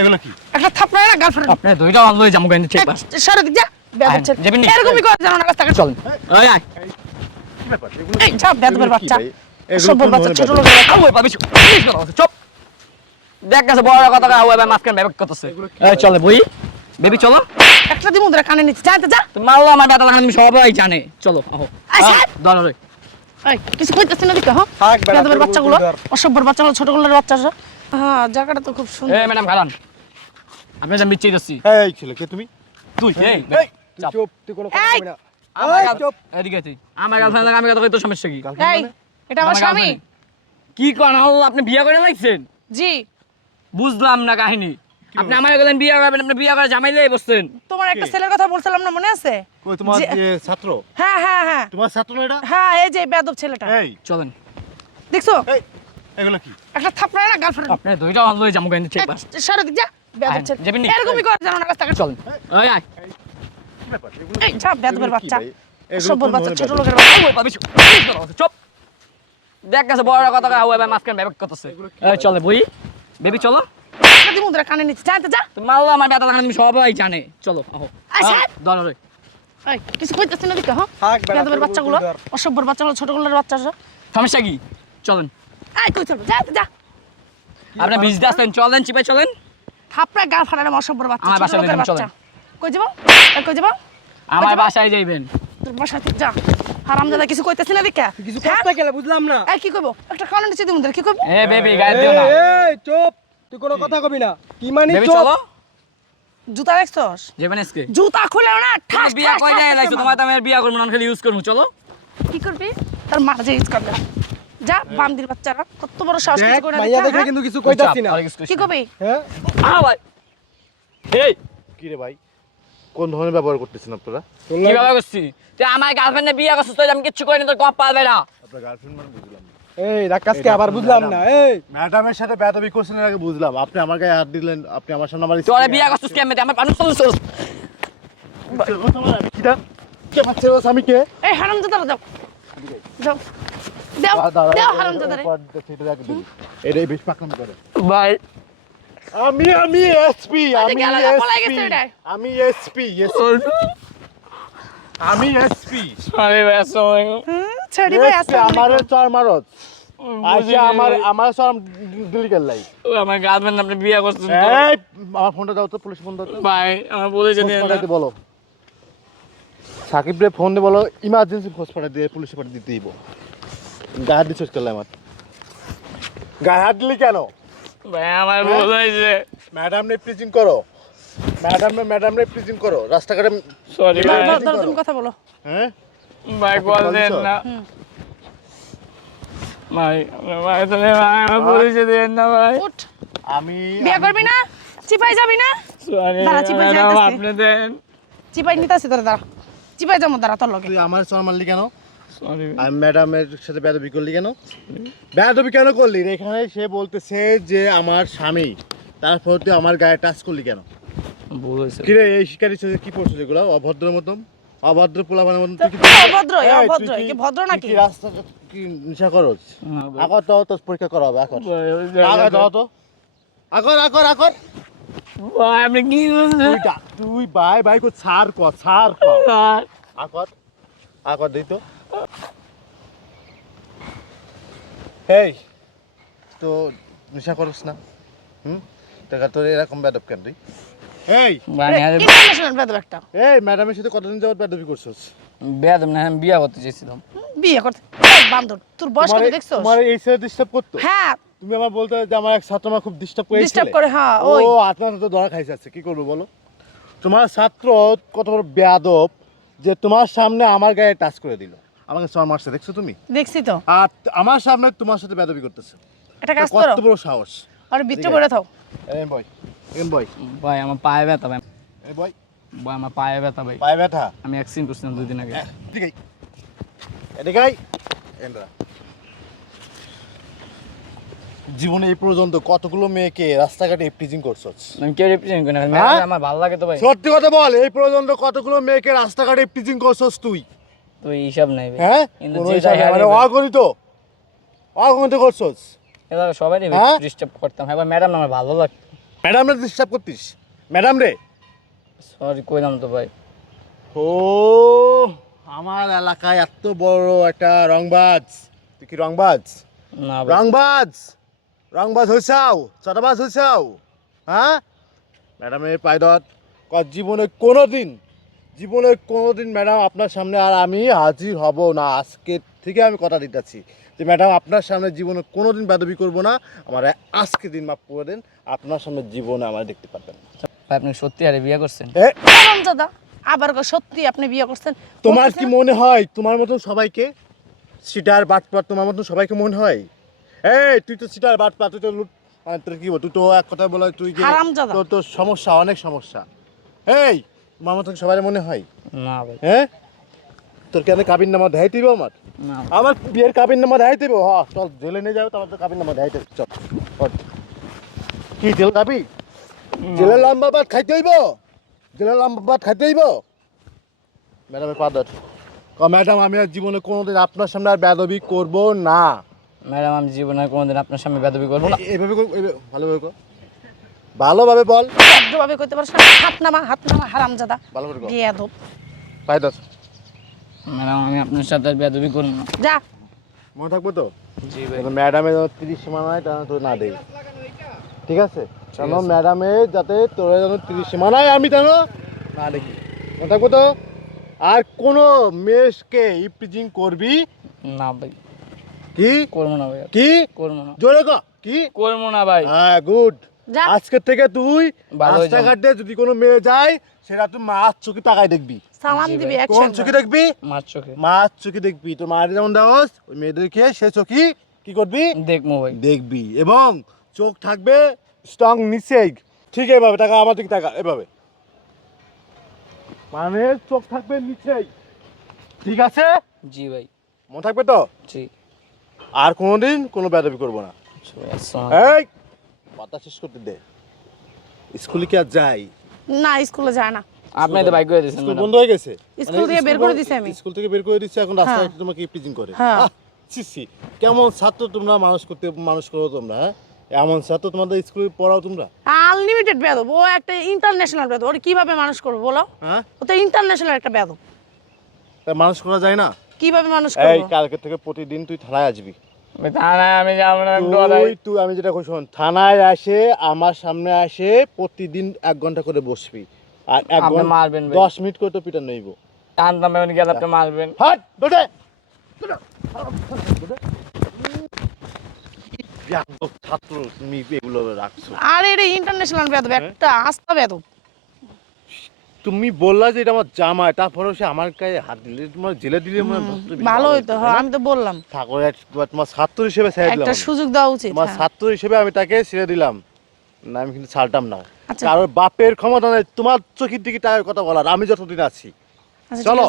এগুলো কি? একটা থাপড়ায় না গার্লফ্রেন্ড আপনি দুইটা ভালো হয়ে ঠিক বাস। সরে যা নি? এরকমই করে জানো না রাস্তা চল। ওই আয়। কি ব্যাপার এগুলো এই বেয়াদবের এগুলো বাচ্চা সভ্যর বাচ্চা ছোট পাবি চুপ। দেখ গেছে বড় কথা আউ ভাই করতেছে। এই চলে বই। বেবি চলো। একটা দিমু কানে নিচ্ছে। যাইতে যা। তুমি মারলো আমার তুমি সবাই জানে। চলো আহো। ধরো রে। এই কিছু কইতেছ না দিকে হ্যাঁ? বাচ্চাগুলো। অসভ্যর বাচ্চাগুলো ছোটগুলোর বাচ্চা সব। হ্যাঁ জায়গাটা তো খুব সুন্দর। এই ম্যাডাম খালান। আপনি যা মিচ্ছি দিচ্ছি এই ছেলে কে তুমি? তুই এই এই তুই চুপ। তুই কোনো কথা! বলবি না। আমার চুপ। এদিকে তুই। আমার গার্লফ্রেন্ড লাগে আমি কথা কই তোর সমস্যা কি? এই মানে? এটা আমার স্বামী। কি কোন আপনি বিয়ে করে লাগছেন জি। বুঝলাম না কাহিনী। আপনি আমার গেলেন বিয়ে করবেন আপনি বিয়ে করে জামাই দিয়ে বসছেন। তোমার একটা ছেলের কথা বলছিলাম না মনে আছে? কই তোমার ছাত্র? হ্যাঁ হ্যাঁ হ্যাঁ। তোমার ছাত্র না এটা? হ্যাঁ এই যে বেয়াদব ছেলেটা। এই। চলেন। দেখছ? এই এগুলো কি? একটা থাপড়ায় না গার্লফ্রেন্ড। আপনি দুইটা ভালো হয়ে যাব কিন্তু ঠিক বাস সরে দিক যা। এরকমই করে জানো না চলেন এই বাচ্চা। ছোট? লোকের বাচ্চা। আউ চুপ চুপ। দেখ গেছে বড় কথা আউ ভাই মাঝখানে ব্যাপক করতেছে। চলে বই। বেবি চলো। একটা কানে নিচ্ছে। যাইতে যা তুমি আমার ব্যথা লাগানো সবাই জানে। চলো। ধরো রে। কিছু কইতেছ না দিকে হ্যাঁ? থাক বেটা, বেয়াদবের তোর বাচ্চাগুলো অসভ্যর বাচ্চাগুলো ছোটগুলোর বাচ্চা সমস্যা কি? চলেন। যা আপনি ভিজতে আসতেন চলেন চিপাই চলেন। থাপড়ায় গাল ফাটালাম অসভ্যর বাচ্চা আমার বাসায় লোকের চলেন। কই যাব? কই যাব? আমার বাসায় যাইবেন। তোর বাসা থেকে যা। হারামজাদা কিছু কইতেছ না দিকে কিছু হ্যাঁ? করতে গেলে বুঝলাম না। এই কি কইবো? একটা নিচে দিমু ধরে কি কইবো? এ বেবি গায়ে দিও না। এই চুপ। তুই কোনো কথা কবি না। কি মানে চুপ? চলো। জুতা দেখছস? যাবেন আজকে। জুতা খুলে না ঠাস বিয়া কই যায় ঠাস তোমার তো আমি বিয়া করব না খালি ইউজ করব চলো। কি করবি? তোর মাঝে ইউজ করবে। যা বান্দির বাচ্চারা। কত বড় সাহস কিছু করে না মাইয়া দেখা, হ্যাঁ? কিন্তু কিছু কইতাছি না। কি। কবি? হ্যাঁ? আ ভাই। এই! কি রে ভাই? কোন ধরনের ব্যবহার করতেছেন আপনারা? কি বাবা করছি? তুই আমার গার্লফ্রেন্ডে বিয়া করছিস তো আমি কিচ্ছু করিনি তোর কপ পাবে না। আপনার গার্লফ্রেন্ড মানে বুঝলাম এই রাক্কাসকে আবার বুঝলাম না এই। ম্যাডামের সাথে বেয়াদবি করছেন এর আগে বুঝলাম। আপনি আমার গায়ে হাত দিলেন আপনি আমার সামনে আমার তোরা বিয়া করছিস কেমনে আমার মানুষ চলছিস কে পাচ্ছে ও স্বামীকে। এই হারামজাদা দাও যাও। দাও দাও হারামজাদা রে। এটাই বেশ পাকনাম করে। ভাই। আমি আমি এসপি আমি গেল না, এসপি আমি এসপি আমি এসপি ভাই আসসালামু আলাইকুম। ভাই আসসালামু আমার চার মারত। আচ্ছা আমার আমার সব ডিলি করলাই। ও, আমার গার্লফ্রেন্ড আপনি বিয়া করছেন এই আমার ফোনটা দাও তো পুলিশ ফোন দাও ভাই আমার দিন বলো। সাকিব রে ফোন দিয়ে বলো ইমার্জেন্সি ফোর্স পাঠিয়ে দিয়ে পুলিশে পাঠিয়ে দিতে দিব গায়ে হাত দিয়ে করলে আমার? গায়ে হাত দিলি কেন? ভাই আমার ভুল হয়েছে। ম্যাডাম রে প্রিজিং করো। ম্যাডাম রে ম্যাডাম রে প্রিজিং করো। রাস্তাঘাটে সরি ভাই। তুমি কথা বলো। হ্যাঁ? ভাই কল দেন না। ভাই ভাই তাহলে ভাই আমার পরিচয় দেন না ভাই। উঠ। আমি বিয়ে করবি না? চিপাই যাবি না? সরি চিপাই। আপনি দেন। চিপাই নিতাছি তোর দাঁড়া। চিপাই যাব দাঁড়া তোর লগে। তুই আমার চর মারলি কেন? আমি ম্যাডামের সাথে বেদবি করলি কেন? বেদবি কেন করলি? রে? এখানে সে বলতেছে যে আমার স্বামী তারপর তুই আমার গায়ে টাচ করলি কেন? কিরে এই শিকারি সাথে কি পড়ছো যেগুলো অভদ্র মতন? অভদ্র পোলাপানের মতন? তুই কি অভদ্র? অভদ্র? কি ভদ্র নাকি? রাস্তা কি নেশা করছ আগর তো তো পরীক্ষা করা হবে আগর আগর দাও তো। আগর আগর আগর আপনি কি তুই বাই বাই কো ছাড় ক ছাড় ক আগর আগর দিই তো। এই তো নেশা করছ না হুম? টাকা তোর এরকম বেদব কেন তুই এই বেদব একটা? ম্যাডামের সাথে কতদিন যাবত বেদবি করছস? বিয়া দেব না আমি বিয়া করতে চেয়েছিলাম বিয়ে করতে এই বান্দর তোর বয়স কত দেখছ তোমার এই ছেলে ডিস্টার্ব করতো? হ্যাঁ। তুমি আমার বলতে যে আমার এক ছাত্র আমার খুব ডিস্টার্ব করে ডিস্টার্ব করে হ্যাঁ ও ওই আপনার তো ধরা খাইছে আছে কি করব বলো? তোমার ছাত্র কত বড় বেয়াদব যে তোমার সামনে আমার গায়ে টাচ করে দিল। আমাকে চর মারছে দেখছ তুমি? দেখছি তো। আর আমার সামনে তোমার সাথে বেয়াদবি করতেছে। একটা কাজ করো। কত বড় সাহস। আর বিট্টু করে থাও। এম বয় এম বয়। ভাই আমার পায়ে ব্যথা ভাই। এ বয়। ভাই আমার পায়ে ব্যথা ভাই। পায়ে ব্যথা? আমি অ্যাক্সিডেন্ট করছিলাম দুই দিন আগে এদিকে এদিকে আয়। এন্দ্রা। জীবনে এই পর্যন্ত কতগুলো মেয়েকে রাস্তাঘাটে প্রিজিং করছস আমি কেউ রিপ্রেজেন্ট করি না হ্যাঁ? আমার ভালো লাগে তো ভাই। সত্যি কথা বল এই পর্যন্ত কতগুলো মেয়েকে রাস্তাঘাটে প্রিজিং করছস তুই? তো হিসাব নাই হ্যাঁ? কোনো হিসাব নাই, মানে অগণিত অগণিত করছস? এবার সবাই? ডিস্টার্ব করতাম। হ্যাঁ ম্যাডাম আমার ভালো লাগতো। ম্যাডাম রে ডিস্টার্ব করতিস? ম্যাডাম রে? সরি কইলাম তো ভাই। ও আমার এলাকায় এত বড় একটা রংবাজ। তুই কি রংবাজ? না রংবাজ? রংবাজ হইছাও? চটাবাজ হইছাও? হ্যাঁ? ম্যাডামের পায়দত জীবনে কোনো দিন জীবনে কোনো দিন ম্যাডাম আপনার সামনে আর আমি হাজির হব না। আজকে থেকে আমি কথা দিতেছি যে ম্যাডাম আপনার সামনে জীবনে কোনো দিন বেদবি করব না। আমার আজকে দিন মাফ করে দেন। আপনার সামনে জীবনে আমার দেখতে পারবেন। ভাই আপনি সত্যি আরে বিয়ে করছেন? দাদা আবার সত্যি আপনি বিয়ে করছেন? তোমার কি মনে হয় তোমার মতন সবাইকে সিটার বাটপার তোমার মতন সবাইকে মনে হয়? এই তুই তো সিটার বাটপার তুই তো লুট মানে তোর কি বল তুই তো এক কথা বলে তুই। তোর তো সমস্যা অনেক সমস্যা। এই তোমার মতন সবাই মনে হয়? না ভাই। হ্যাঁ? তোর কেন কাবিন নামা দেখাই দিব আমার? আমার বিয়ের কাবিন নামা দেখাই দিব? হ চল জেলে নিয়ে যাও তোমার তো কাবিন নামা দেখাই চল ওঠ। কি জেল যাবি জেলে লম্বা ভাত খাইতে হইব? জেলে লম্বা ভাত খাইতে হইব? ম্যাডামের পাদর ম্যাডাম আমি আর জীবনে কোনোদিন আপনার সামনে আর বেদবি করব না। ম্যাডাম আমি জীবনে কোনোদিন আপনার সামনে বেদবি করব না। এভাবে ভালোভাবে ভালোভাবে বল। ভাবে কইতে পারছ না। হাত নামা হাত নামা হারামজাদা। ভালো করে কর বিয়ে ধোপ পায়দর ম্যাডাম আমি আপনার সাথে বেদবি করব না। যা। মনে থাকব তো? জি ভাই। ম্যাডামের যেন তিরিশ সীমানায় তেন তোর না দেই। ঠিক আছে? কেন ম্যাডামের যাতে তোর যেন তিরিশ সীমানায় আমি যেন না দেখি। মনে থাকব তো? আর কোনো মেয়েকে ইপ্রিজিং করবি? না ভাই। কি? করব না ভাই। কি? করব না। জোরে ক কি? করব না ভাই। হ্যাঁ গুড। যা। আজকের থেকে তুই। রাস্তাঘাটে যদি কোনো মেয়ে যায় সেটা তুই মাছ চোখে তাকায় দেখবি। সালাম দিবি কোন চোখে দেখবি? মার চোখে। মাছ চোখে দেখবি। তোর মায়ের যেমন দেওয়াস ওই মেয়েদেরকে সে চোখি কি করবি? দেখব ভাই। দেখবি। এবং চোখ থাকবে স্ট্রং নিচেই। ঠিক এভাবে টাকা আমার দিকে টাকা এভাবে মানে চোখ থাকবে নিচেই। ঠিক আছে? জি ভাই। মনে থাকবে তো? জি। আর কোনোদিন কোনো বেদবি করব না। আচ্ছা এই কথা শেষ করতে দে। স্কুলে কি আর যাই? না স্কুলে যায় না। আপনি তো বাইক করে দিয়েছেন স্কুল বন্ধ হয়ে গেছে? স্কুল থেকে বের করে দিছে আমি। স্কুল থেকে বের করে দিচ্ছে এখন রাস্তায় হ্যাঁ। একটু তোমাকে ইপ্রিজিং করে। হ্যাঁ। ছি ছি। কেমন ছাত্র তোমরা? মানুষ করতে মানুষ করো তোমরা হ্যাঁ? এমন ছাত্র তোমাদের স্কুলে পড়াও তোমরা? আনলিমিটেড বেদব ও একটা ইন্টারন্যাশনাল বেদব ওর কীভাবে মানুষ করব বলো? হ্যাঁ? ও তো ইন্টারন্যাশনাল একটা বেদব তা মানুষ করা যায় না? কীভাবে মানুষ এই করব? কালকে থেকে প্রতিদিন তুই থানায় আসবি। থানায় আমি যাব না তুই তুই আমি যেটা কই শোন থানায় আসে আমার সামনে আসে প্রতিদিন এক ঘণ্টা করে বসবি। আর এক ঘণ্টা মারবেন দশ মিনিট করে তো পিটান নইব। টানতাম এমন গেলে আপনি মারবেন। হাট দোটে ছাত্র তুমি এগুলো রাখছো। আর এটা ইন্টারন্যাশনাল বেদব একটা আস্থা বেদব তুমি বললা যে এটা আমার জামা তারপরে সে আমার গায়ে হাত দিলে তোমার জেলে দিলে ভালো হইতো হ্যাঁ আমি তো বললাম থাকো তোমার ছাত্র হিসেবে ছেড়ে দিলাম একটা সুযোগ দেওয়া উচিত তোমার হ্যাঁ। ছাত্র হিসেবে আমি তাকে ছেড়ে দিলাম না আমি কিন্তু ছাড়তাম না আচ্ছা। কারোর বাপের ক্ষমতা নেই তোমার চোখের দিকে টাকার কথা বলার আমি যতদিন আছি আচ্ছা। আছে, চলো।